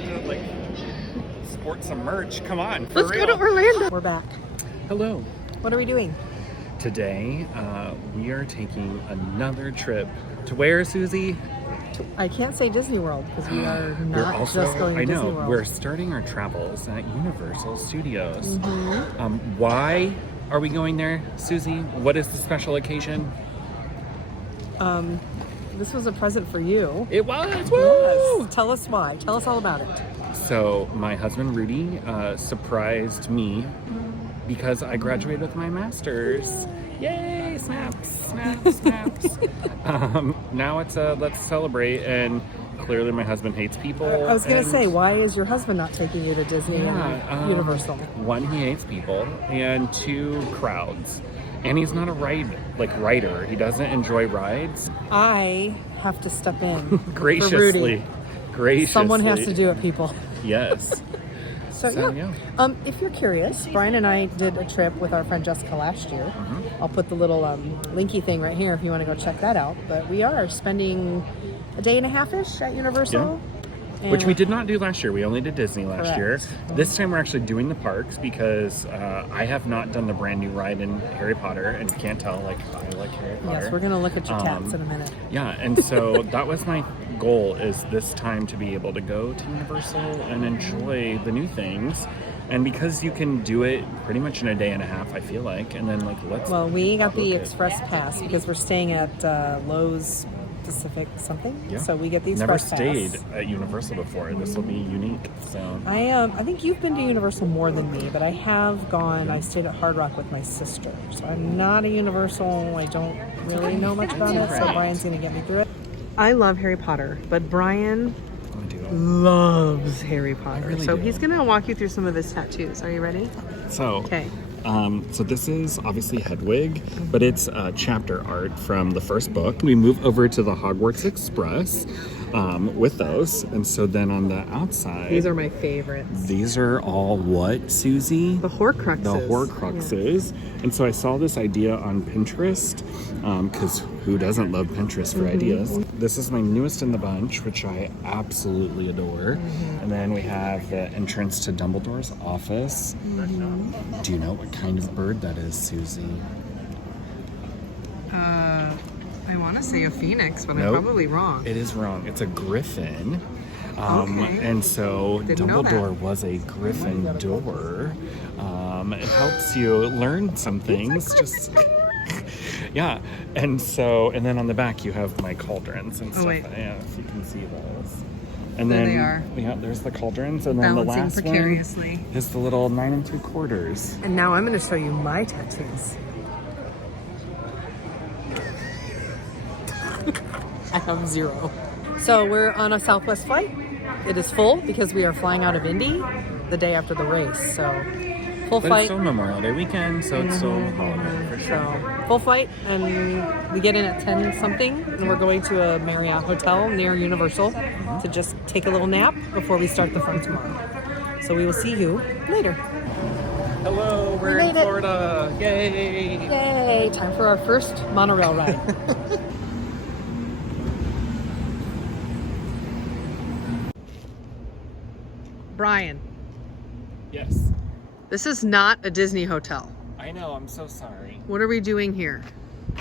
not to like sport some merch. Come on, for Let's real. go to Orlando. We're back. Hello. What are we doing? Today, we are taking another trip to where, Susie? I can't say Disney World because we are We're not also, just going to I know, Disney World. we're starting our travels at Universal Studios. Mm-hmm. Why are we going there, Susie? What is the special occasion? This was a present for you. It was. Yes. Woo! Tell us why. Tell us all about it. So my husband Rudy surprised me because I graduated with my master's. Yay! Snaps, snaps, snaps. Now it's a let's celebrate, and clearly my husband hates people. I was going to say, why is your husband not taking you to Disney and Universal? One, he hates people, and two, crowds. And he's not a rider. He doesn't enjoy rides. I have to step in. Graciously. Someone has to do it, people. Yes. So yeah. If you're curious, Brian and I did a trip with our friend Jessica last year. Mm-hmm. I'll put the little linky thing right here if you want to go check that out. But we are spending a day and a half-ish at Universal. Yeah. Which we did not do last year. We only did Disney last year. This time we're actually doing the parks because I have not done the brand new ride in Harry Potter, and you can't tell, like, I like Harry Potter. Yes, we're going to look at your tats in a minute. Yeah, and so that was my goal, is this time to be able to go to Universal and enjoy the new things. And because you can do it pretty much in a day and a half, I feel like, and then we got the express pass because we're staying at Lowe's Pacific something. Yeah. So we get the express pass. Never stayed at Universal before. This will be unique. So I think you've been to Universal more than me, but I have gone. I stayed at Hard Rock with my sister, so I'm not a Universal. I don't really know much about it. So Brian's gonna get me through it. I love Harry Potter, but Brian loves Harry Potter. Really so do. He's gonna walk you through some of his tattoos. Are you ready? So Okay. So this is obviously Hedwig, but it's chapter art from the first book. We move over to the Hogwarts Express with those, and so then on the outside, These are my favorites. these are all what, Susie? The Horcruxes. The Horcruxes. Yeah. And so I saw this idea on Pinterest, because who doesn't love Pinterest for ideas? This is my newest in the bunch, which I absolutely adore. And then we have the entrance to Dumbledore's office. Do you know what kind of bird that is, Susie? I want to say a phoenix, but Nope. I'm probably wrong. It is wrong. It's a griffin. Okay. And so Didn't know that. Dumbledore was a Gryffindor. It helps you learn some things. Just yeah. And then on the back you have my cauldrons and stuff. wait. Yeah, if you can see those. And There then they are. Yeah, there's the cauldrons, and then the Balancing last precariously. one is the little 9 3/4. And now I'm going to show you my tattoos. I have 0. So we're on a Southwest flight. It is full because we are flying out of Indy the day after the race. So full But flight. it's still Memorial Day weekend, so it's still holiday for sure. So full flight, and we get in at 10 something, and we're going to a Marriott hotel near Universal to just take a little nap before we start the fun tomorrow. So we will see you later. Hello, we're in made it. Florida. Yay! Yay! Time for our first monorail ride. Brian, Yes. this is not a Disney hotel. I know, I'm so sorry. What are we doing here?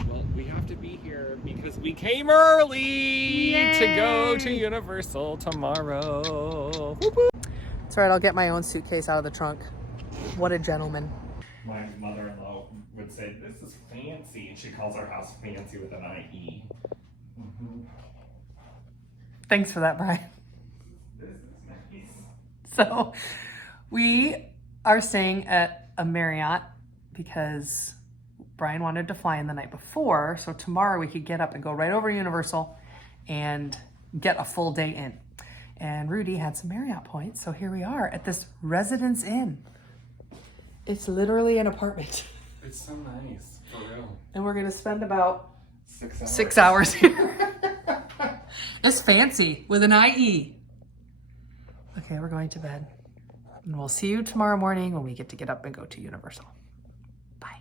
Well, we have to be here because we came early to go to Universal tomorrow. Whoop, whoop. It's all right, I'll get my own suitcase out of the trunk. What a gentleman. My mother-in-law would say, this is fancy, and she calls our house fancy with an I-E. Thanks for that, Brian. This is nice. So we are staying at a Marriott because Brian wanted to fly in the night before, so tomorrow we could get up and go right over to Universal and get a full day in. And Rudy had some Marriott points, so here we are at this Residence Inn. It's literally an apartment. It's so nice, for real. And we're gonna spend about 6 hours. 6 hours here. It's fancy with an IE. Okay, we're going to bed. And we'll see you tomorrow morning when we get up and go to Universal. Bye.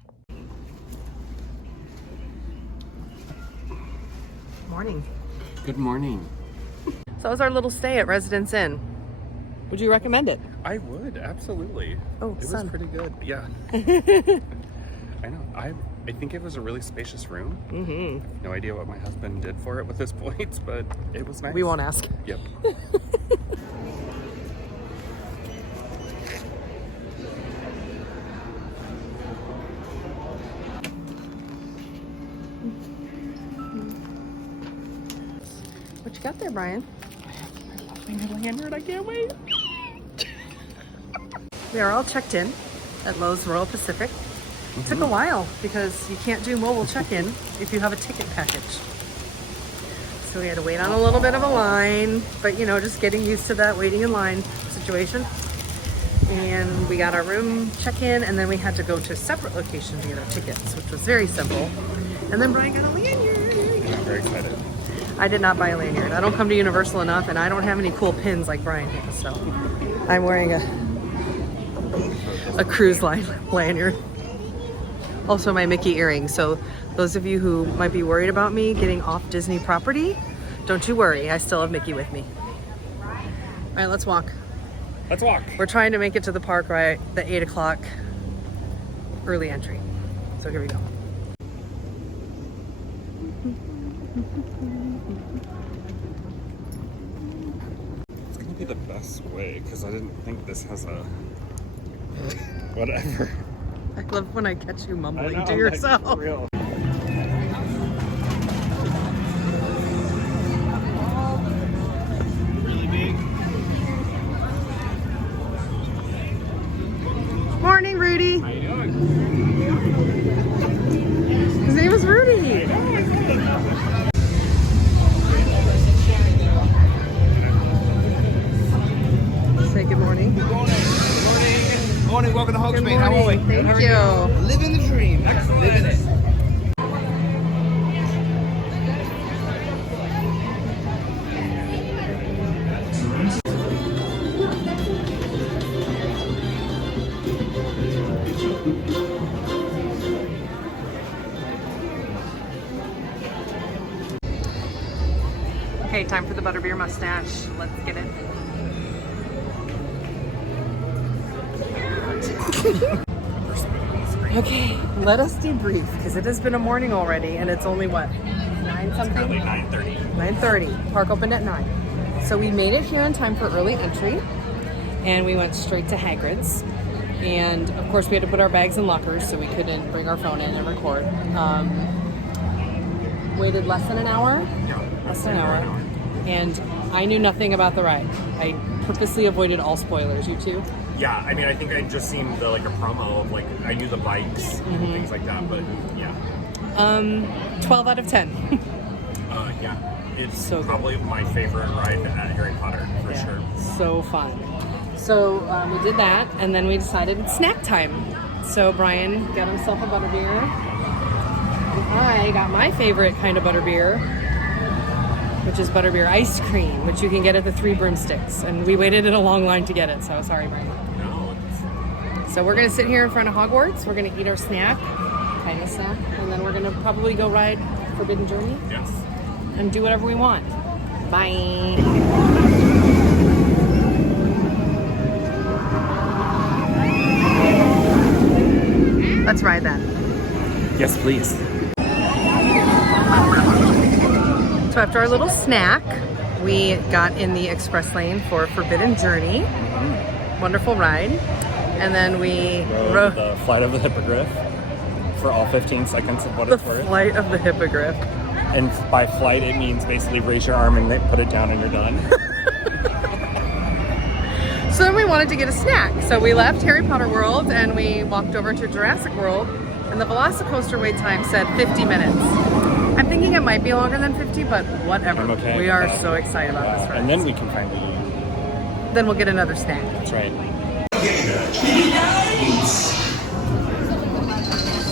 Morning. Good morning. So it was our little stay at Residence Inn. Would you recommend it? I would, absolutely. Oh, it sun. was pretty good. Yeah. I know. I think it was a really spacious room. Mm-hmm. No idea what my husband did for it with his points, but it was nice. We won't ask. Yep. What you got there, Brian? Lanyard, I can't wait. We are all checked in at Lowe's Royal Pacific. It took a while because you can't do mobile check-in if you have a ticket package. So we had to wait on a little bit of a line, but you know, just getting used to that waiting in line situation. And we got our room check-in, and then we had to go to a separate location to get our tickets, which was very simple. And then Brian got a lanyard. I'm very excited. I did not buy a lanyard. I don't come to Universal enough, and I don't have any cool pins like Brian has, so I'm wearing a cruise line lanyard. Also my Mickey earrings. So those of you who might be worried about me getting off Disney property, don't you worry. I still have Mickey with me. All right, let's walk. Let's walk. We're trying to make it to the park right the 8 o'clock early entry. So here we go. It's gonna be the best way because I didn't think this has a whatever. I love when I catch you mumbling I know, to like, yourself. for real. Really big. Morning, Rudy. How you doing? His name is Rudy. Say good morning. Good morning. Good morning. Welcome to Hogsmeade. Good How are we? morning. Thank you. Living the dream. Living it. Okay, time for the butterbeer mustache. Let's get it. Okay, let us debrief because it has been a morning already, and it's only what, 9 something? Probably 9:30. 9:30. Park opened at 9. So we made it here in time for early entry, and we went straight to Hagrid's. And of course, we had to put our bags in lockers so we couldn't bring our phone in and record. Waited less than an hour. Less than an hour. And I knew nothing about the ride. I purposely avoided all spoilers. You too? Yeah, I mean, I think I'd just seen the, like a promo of like I knew the bikes and things like that, but yeah. 12 out of 10. Yeah, it's So good. probably my favorite ride at Harry Potter for sure. So fun. So we did that, and then we decided it's snack time. So Brian got himself a butterbeer. And I got my favorite kind of butterbeer, which is butterbeer ice cream, which you can get at the Three Broomsticks. And we waited in a long line to get it, so sorry, Brian. No, it's So we're gonna sit here in front of Hogwarts. We're gonna eat our snack, kind of snack, and then we're gonna probably go ride Forbidden Journey yes. and do whatever we want. Bye. Let's ride that. Yes, please. So after our little snack, we got in the express lane for Forbidden Journey. Wonderful ride. And then we rode the Flight of the Hippogriff for all 15 seconds of what the it's worth. Flight of the Hippogriff. And by flight, it means basically raise your arm and put it down and you're done. So then we wanted to get a snack. So we left Harry Potter World and we walked over to Jurassic World, and the Velocicoaster wait time said 50 minutes. I'm thinking it might be longer than 50, but whatever. I'm okay. We are so excited about this ride. And then we can finally eat. Then we'll get another snack. That's right.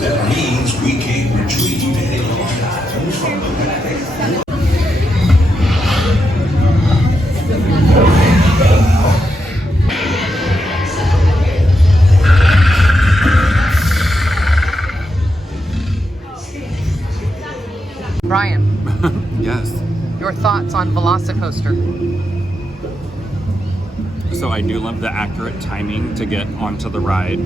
That means we can retrieve any items from the bag. Brian, Yes. your thoughts on Velocicoaster? So I do love the accurate timing to get onto the ride.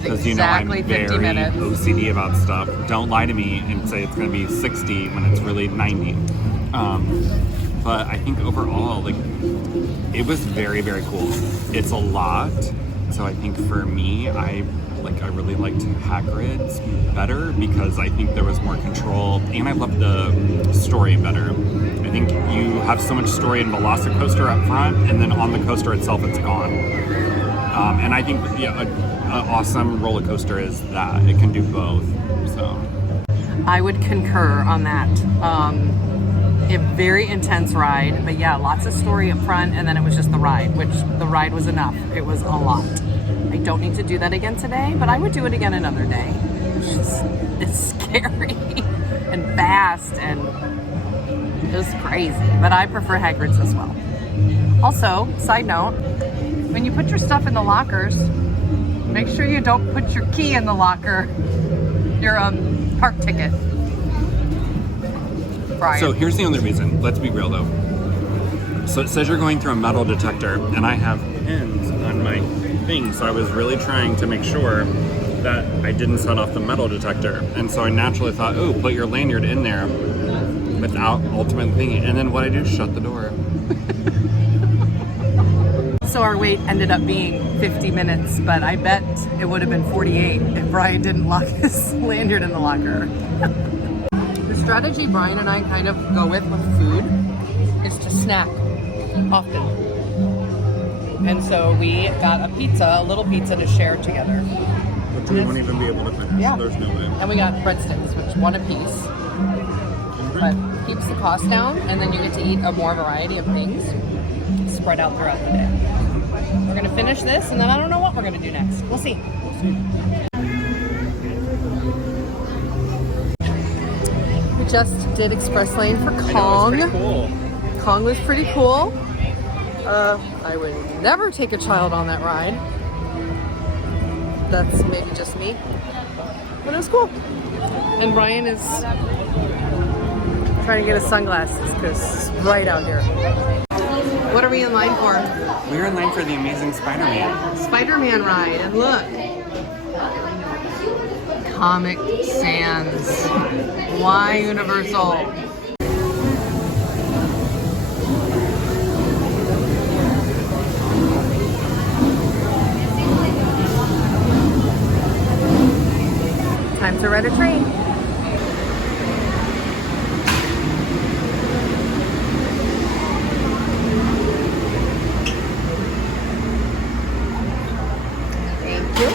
Because you know I'm Exactly very 50 minutes. OCD about stuff. Don't lie to me and say it's going to be 60 when it's really 90. But I think overall, like, it was very, very cool. It's a lot. So I think for me, I really liked Hagrid's better because I think there was more control, and I loved the story better. I think you have so much story in Velocicoaster up front, and then on the coaster itself, it's gone. And I think an awesome roller coaster is that it can do both. So I would concur on that. A very intense ride, but yeah, lots of story up front, and then it was just the ride, which the ride was enough. It was a lot. I don't need to do that again today, but I would do it again another day. It's scary and fast and just crazy, but I prefer Hagrid's as well. Also, side note, when you put your stuff in the lockers, make sure you don't put your key in the locker, your park ticket. Brian. So here's the only reason. Let's be real though. So it says you're going through a metal detector, and I have pins on my thing, so I was really trying to make sure that I didn't set off the metal detector. And so I naturally thought, oh, put your lanyard in there without ultimately thinking. And then what I do is shut the door. So our wait ended up being 50 minutes, but I bet it would have been 48 if Brian didn't lock his lanyard in the locker. The strategy Brian and I kind of go with food is to snack often. And so we got a little pizza to share together. Which we won't even be able to finish. Yeah. There's no way. And we got breadsticks, which one a piece. But keeps the cost down, and then you get to eat a more variety of things spread out throughout the day. We're gonna finish this, and then I don't know what we're gonna do next. We'll see. We just did Express Lane for Kong. I know, it's pretty cool. Kong was pretty cool. I would never take a child on that ride. That's maybe just me. But it was cool. And Brian is trying to get his sunglasses because it's bright out here. What are we in line for? We're in line for the Amazing Spider-Man. Spider-Man ride, and look. Comic Sans. Why Universal? Time to ride a train. Thank you.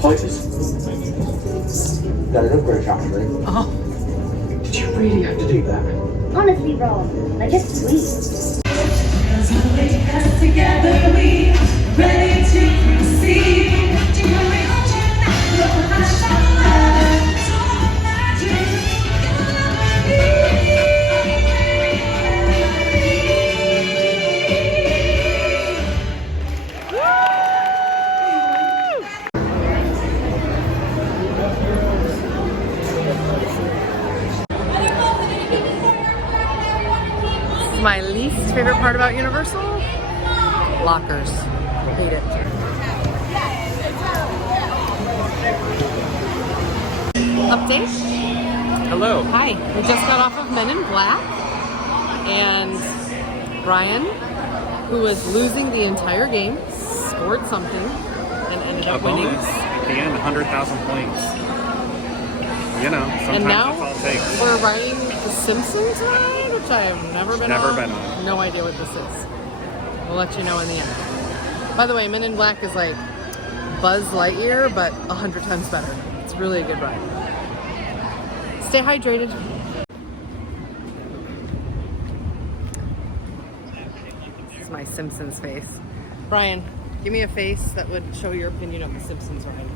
Places. Got it upgrade actually. Oh. Did you really have to do that? Honestly, Rob, I just sweet. Together we ready to proceed. My least favorite part about Universal? Lockers. Hate it. Update? Hello. Hi. We just got off of Men in Black, and Brian, who was losing the entire game, scored something and ended A up winning. bonus at the end, 100,000 points. You know, sometimes And now that's all it takes. we're riding the Simpsons ride, which I have never been on. Never been on. No idea what this is. We'll let you know in the end. By the way, Men in Black is like Buzz Lightyear, but 100 times better. It's really a good ride. Stay hydrated. This is my Simpsons face. Brian, give me a face that would show your opinion of the Simpsons ride.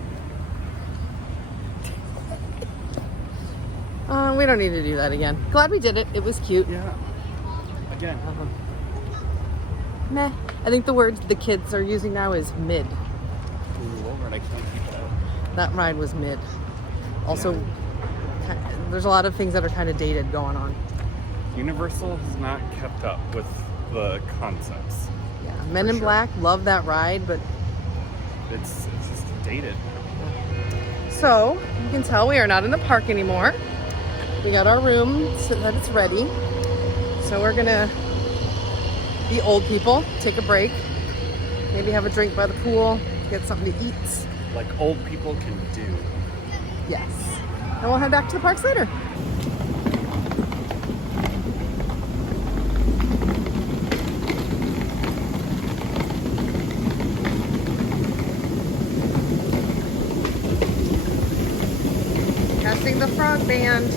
We don't need to do that again. Glad we did it. It was cute. Yeah. Again. Meh. I think the word the kids are using now is mid. Ooh, Lord, I can't keep it out. That ride was mid. Also, there's a lot of things that are kind of dated going on. Universal has not kept up with the concepts. Yeah, Men in Black, love that ride, but It's just dated. so you can tell we are not in the park anymore. We got our room so that it's ready. So we're gonna be old people, take a break, maybe have a drink by the pool, get something to eat. Like old people can do. Yes. And we'll head back to the parks later. Casting the frog band.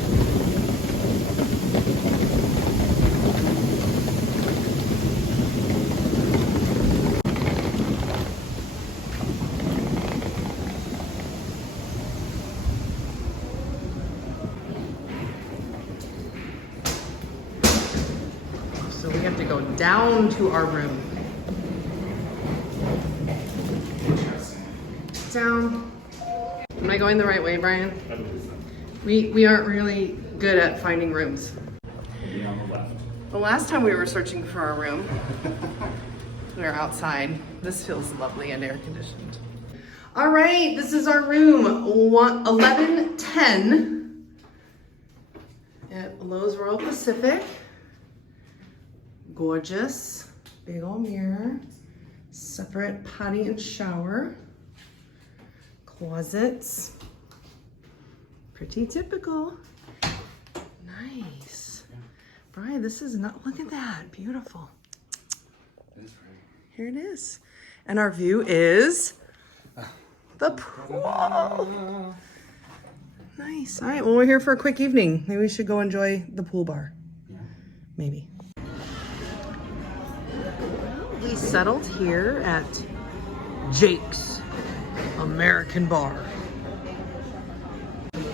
So we have to go down to our room. Down. Am I going the right way, Brian? We aren't really good at finding rooms. On the left. The last time we were searching for our room, we were outside. This feels lovely and air conditioned. All right, this is our room, 1110 at Lowe's Royal Pacific. Gorgeous, big old mirror, separate potty and shower, closets. Pretty typical. Nice. Brian, this is not, look at that, beautiful. That is pretty. Here it is. And our view is the pool. Nice. All right, well, we're here for a quick evening. Maybe we should go enjoy the pool bar. Yeah. Maybe. We settled here at Jake's American Bar.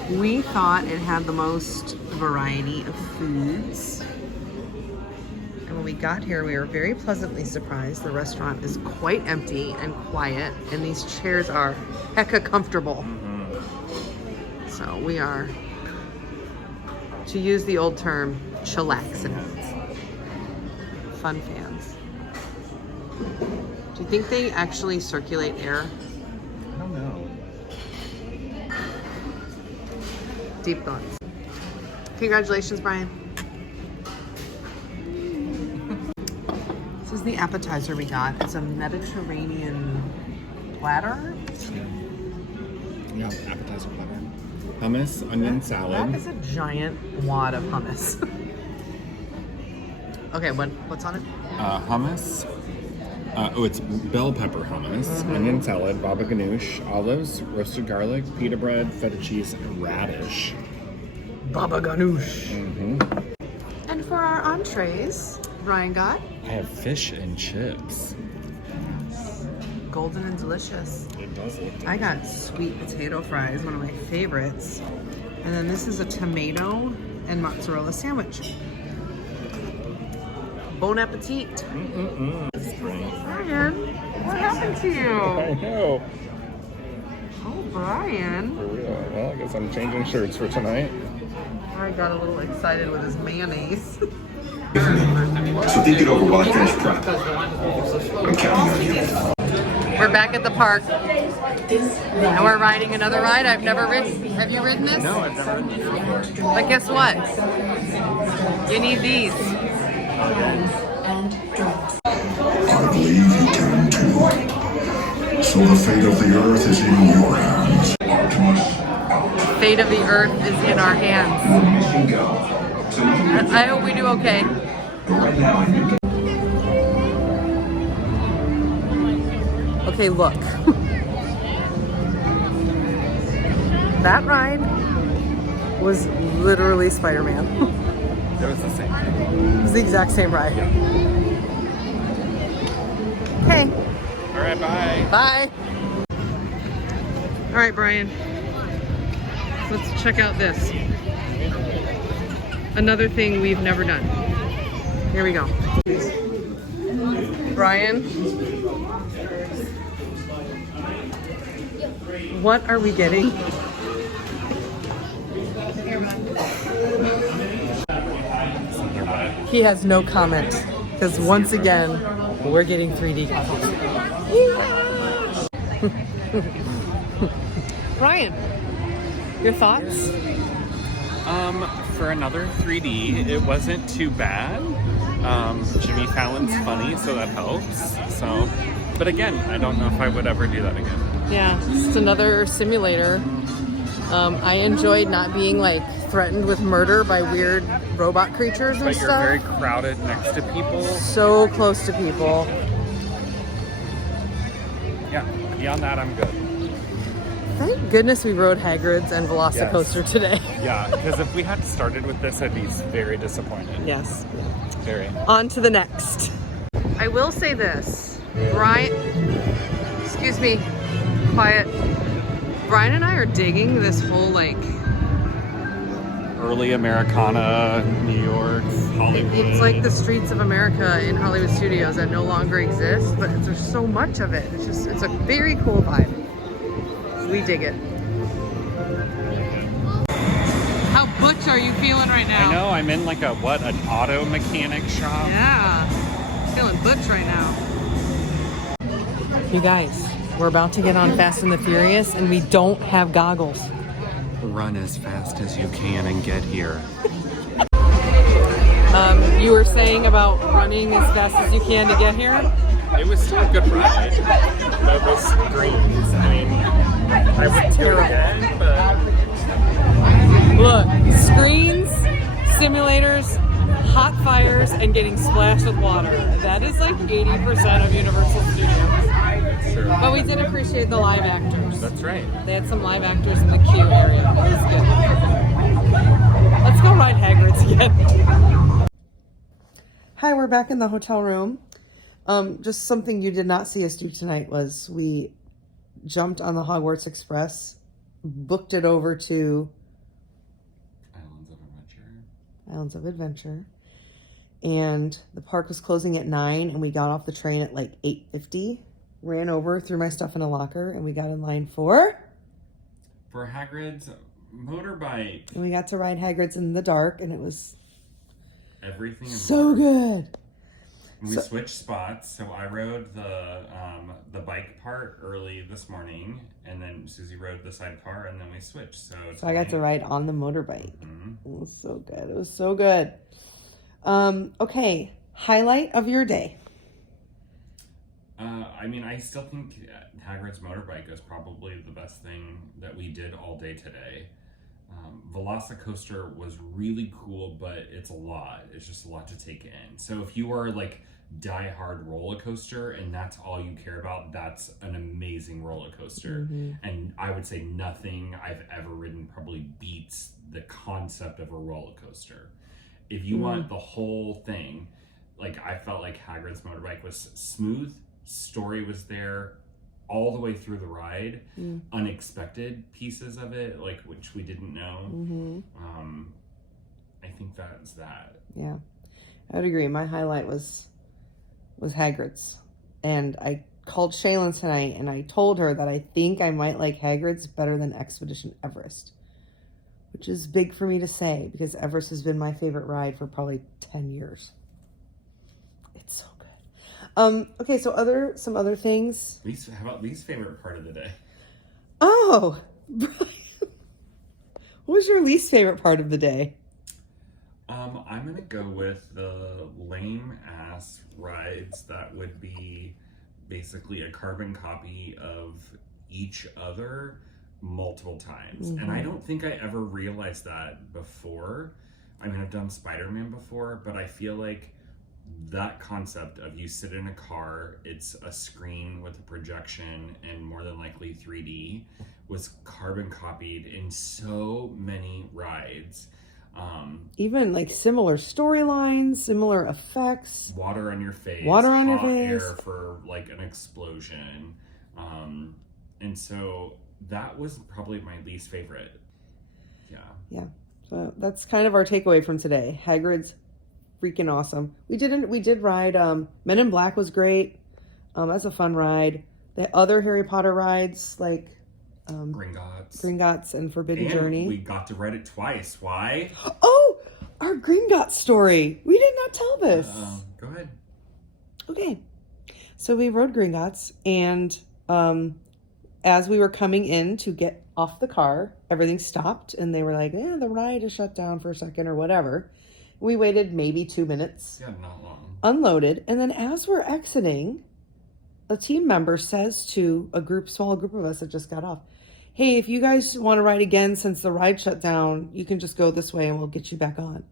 We thought it had the most variety of foods. And when we got here, we were very pleasantly surprised. The restaurant is quite empty and quiet, and these chairs are hecka comfortable. So we are, to use the old term, chillaxing. Fun fans. Do you think they actually circulate air? I don't know. Deep thoughts. Congratulations, Brian. This is the appetizer we got. It's a Mediterranean platter. Yeah, appetizer platter. Hummus, onion salad. That is a giant wad of hummus. Okay, what's on it? Hummus. It's bell pepper hummus, onion salad, baba ganoush, olives, roasted garlic, pita bread, feta cheese, and radish. Baba ganoush. Mm-hmm. And for our entrees, Brian got I have fish and chips. golden and delicious. It does look I got sweet potato fries, one of my favorites. And then this is a tomato and mozzarella sandwich. Bon appetit. Brian, what happened to you? I know. Oh, Brian. For real. Well, I guess I'm changing shirts for tonight. I got a little excited with his mayonnaise. So think it over while I finish prep. I'm counting on you. We're back at the park. And we're riding another ride I've never ridden. Have you ridden this? No, I've never. But guess what? You need these. I believe you can too. So the fate of the earth is in your hands. Fate of the earth is in our hands. I hope we do okay. Okay, look. That ride was literally Spider-Man. It was the same. It was the exact same ride. Okay. All right, bye. Bye. All right, Brian. Let's check out this. Another thing we've never done. Here we go. Brian. What are we getting? He has no comment because once again, we're getting 3D goggles. Ryan, your thoughts? For another 3D, it wasn't too bad. Jimmy Fallon's funny, so that helps. So, but again, I don't know if I would ever do that again. Yeah, just another simulator. I enjoyed not being like threatened with murder by weird robot creatures and But you're stuff. very crowded next to people. So close to people. Yeah, beyond that, I'm good. Thank goodness we rode Hagrid's and Velocicoaster today. Yeah, because if we had started with this, I'd be very disappointed. Yes. Very. On to the next. I will say this. Brian, excuse me, quiet. Brian and I are digging this whole like Early Americana, New York, Hollywood. it's like the streets of America in Hollywood studios that no longer exist, but there's so much of it. It's a very cool vibe. We dig it. How butch are you feeling right now? I know, I'm in like an auto mechanic shop. Yeah, feeling butch right now. You guys, we're about to get on Fast and the Furious and we don't have goggles. Run as fast as you can and get here. You were saying about running as fast as you can to get here? It was still a good ride. The screens, I mean, I would do it again, but... Look, screens, simulators, hot fires, and getting splashed with water. That is like 80% of Universal Studios. Sure. But we did appreciate the live actors. That's right. They had some live actors in the queue area. It was good. Let's go ride Hagrid's again. Hi, we're back in the hotel room. Just something you did not see us do tonight was we jumped on the Hogwarts Express, booked it over to Islands of Adventure, and the park was closing at 9, and we got off the train at like 8:50. Ran over, threw my stuff in a locker, and we got in line for Hagrid's motorbike. And we got to ride Hagrid's in the dark, and it was Everything. so good. We switched spots, so I rode the bike part early this morning, and then Susie rode the sidecar, and then we switched. So I got to ride on the motorbike. Mm-hmm. It was so good. It was so good. Okay, highlight of your day. I mean, I still think Hagrid's motorbike is probably the best thing that we did all day today. Velocicoaster was really cool, but it's a lot. It's just a lot to take in. So if you are like die-hard roller coaster and that's all you care about, that's an amazing roller coaster. Mm-hmm. And I would say nothing I've ever ridden probably beats the concept of a roller coaster. If you want the whole thing, like I felt like Hagrid's motorbike was smooth, story was there all the way through the ride, unexpected pieces of it, like which we didn't know. I think that's that. Yeah, I would agree. My highlight was Hagrid's, and I called Shaylin tonight and I told her that I think I might like Hagrid's better than Expedition Everest, which is big for me to say because Everest has been my favorite ride for probably 10 years. It's so good. Okay, so some other things. How about least favorite part of the day? Oh, Brian, what was your least favorite part of the day? I'm gonna go with the lame ass rides that would be basically a carbon copy of each other multiple times. And I don't think I ever realized that before. I mean, I've done Spider-Man before, but I feel like that concept of you sit in a car, it's a screen with a projection and more than likely 3D, was carbon copied in so many rides. Even like similar storylines, similar effects. Water on your face. Water on your hot face. Air for like an explosion. And so that was probably my least favorite. Yeah. So that's kind of our takeaway from today. Hagrid's freaking awesome. We did ride Men in Black was great. That's a fun ride. The other Harry Potter rides, like Gringotts and Forbidden Journey. We got to ride it twice. Why? Oh, our Gringotts story. We did not tell this. Go ahead. Okay. So we rode Gringotts, and as we were coming in to get off the car, everything stopped, and they were like, the ride is shut down for a second or whatever. We waited maybe 2 minutes. Yeah, not long. Unloaded, and then as we're exiting, a team member says to a small group of us that just got off, hey, if you guys want to ride again since the ride shut down, you can just go this way and we'll get you back on.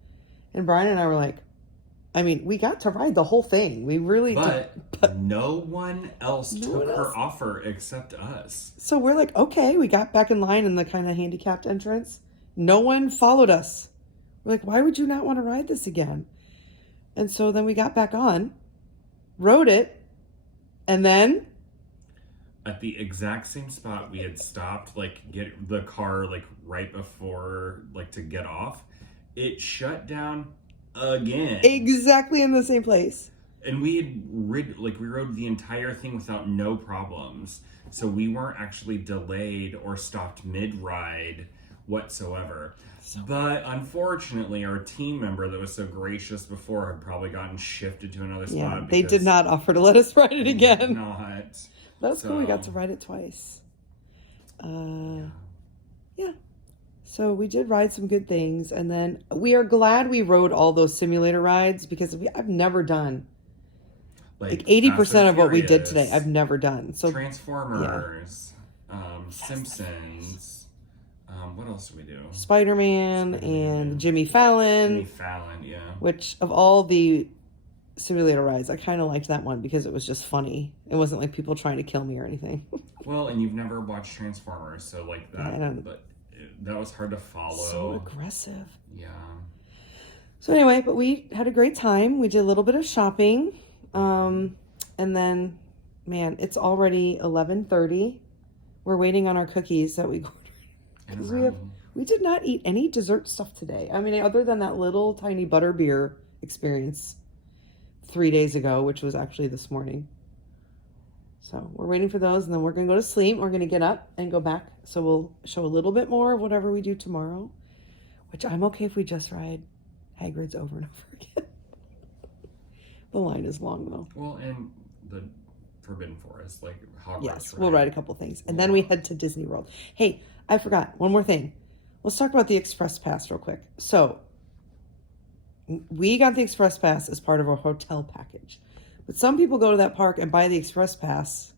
And Brian and I were like, I mean, we got to ride the whole thing. We really did. But no one else took her offer except us. So we're like, okay, we got back in line in the kind of handicapped entrance. No one followed us. We're like, why would you not want to ride this again? And so then we got back on, rode it, and then at the exact same spot we had stopped, get the car right before to get off, it shut down again. Exactly in the same place. And we had we rode the entire thing without no problems. So we weren't actually delayed or stopped mid-ride whatsoever. But unfortunately, our team member that was so gracious before had probably gotten shifted to another spot. Yeah, they did not offer to let us ride it again. Not. That's cool. We got to ride it twice. Yeah. So we did ride some good things. And then we are glad we rode all those simulator rides because I've never done. 80% of what we did today, I've never done. So Transformers, Simpsons. What else do we do? Spider-Man and Jimmy Fallon. Jimmy Fallon, yeah. Which, of all the simulator rides, I kind of liked that one because it was just funny. It wasn't like people trying to kill me or anything. Well, and you've never watched Transformers, so that, but that was hard to follow. So aggressive. Yeah. So anyway, but we had a great time. We did a little bit of shopping. And then, man, it's already 11:30. We're waiting on our cookies that we ordered. Because we did not eat any dessert stuff today. I mean, other than that little tiny butterbeer experience 3 days ago, which was actually this morning. So we're waiting for those, and then we're going to go to sleep. We're going to get up and go back. So we'll show a little bit more of whatever we do tomorrow, which I'm okay if we just ride Hagrid's over and over again. The line is long, though. Well, and the Forbidden Forest, Hogwarts. Yes, we'll ride a couple things. And then we head to Disney World. Hey, I forgot one more thing. Let's talk about the Express Pass real quick. So we got the Express Pass as part of our hotel package. But some people go to that park and buy the Express Pass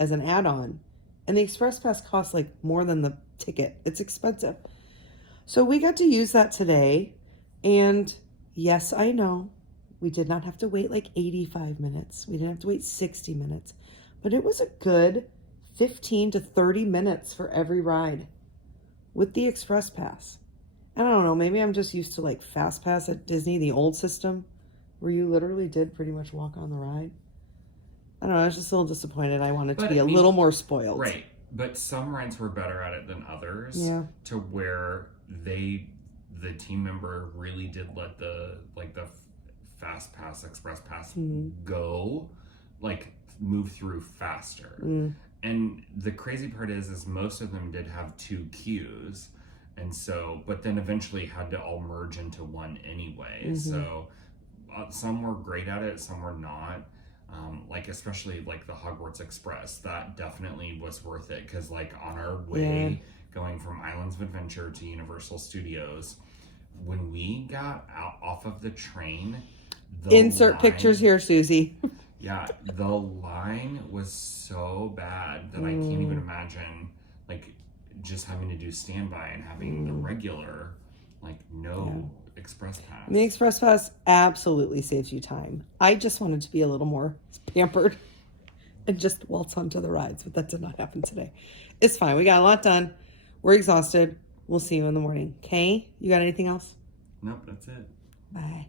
as an add-on. And the Express Pass costs more than the ticket. It's expensive. So we got to use that today. And yes, I know we did not have to wait 85 minutes. We didn't have to wait 60 minutes. But it was a good 15 to 30 minutes for every ride with the Express Pass. And I don't know, maybe I'm just used to Fast Pass at Disney, the old system, where you literally did pretty much walk on the ride. I don't know, I was just a little disappointed. I wanted to be a little more spoiled. Right, but some rides were better at it than others. Yeah. To where the team member really did let the Fast Pass, Express Pass go, move through faster. And the crazy part is most of them did have 2 queues. And so, but then eventually had to all merge into one anyway. So some were great at it, some were not. Especially the Hogwarts Express, that definitely was worth it. Because on our way going from Islands of Adventure to Universal Studios, when we got off of the train, Insert pictures here, Susie. Yeah, the line was so bad that I can't even imagine just having to do standby and having the regular Express Pass. The Express Pass absolutely saves you time. I just wanted to be a little more pampered and just waltz onto the rides, but that did not happen today. It's fine. We got a lot done. We're exhausted. We'll see you in the morning. Okay? You got anything else? Nope, that's it. Bye.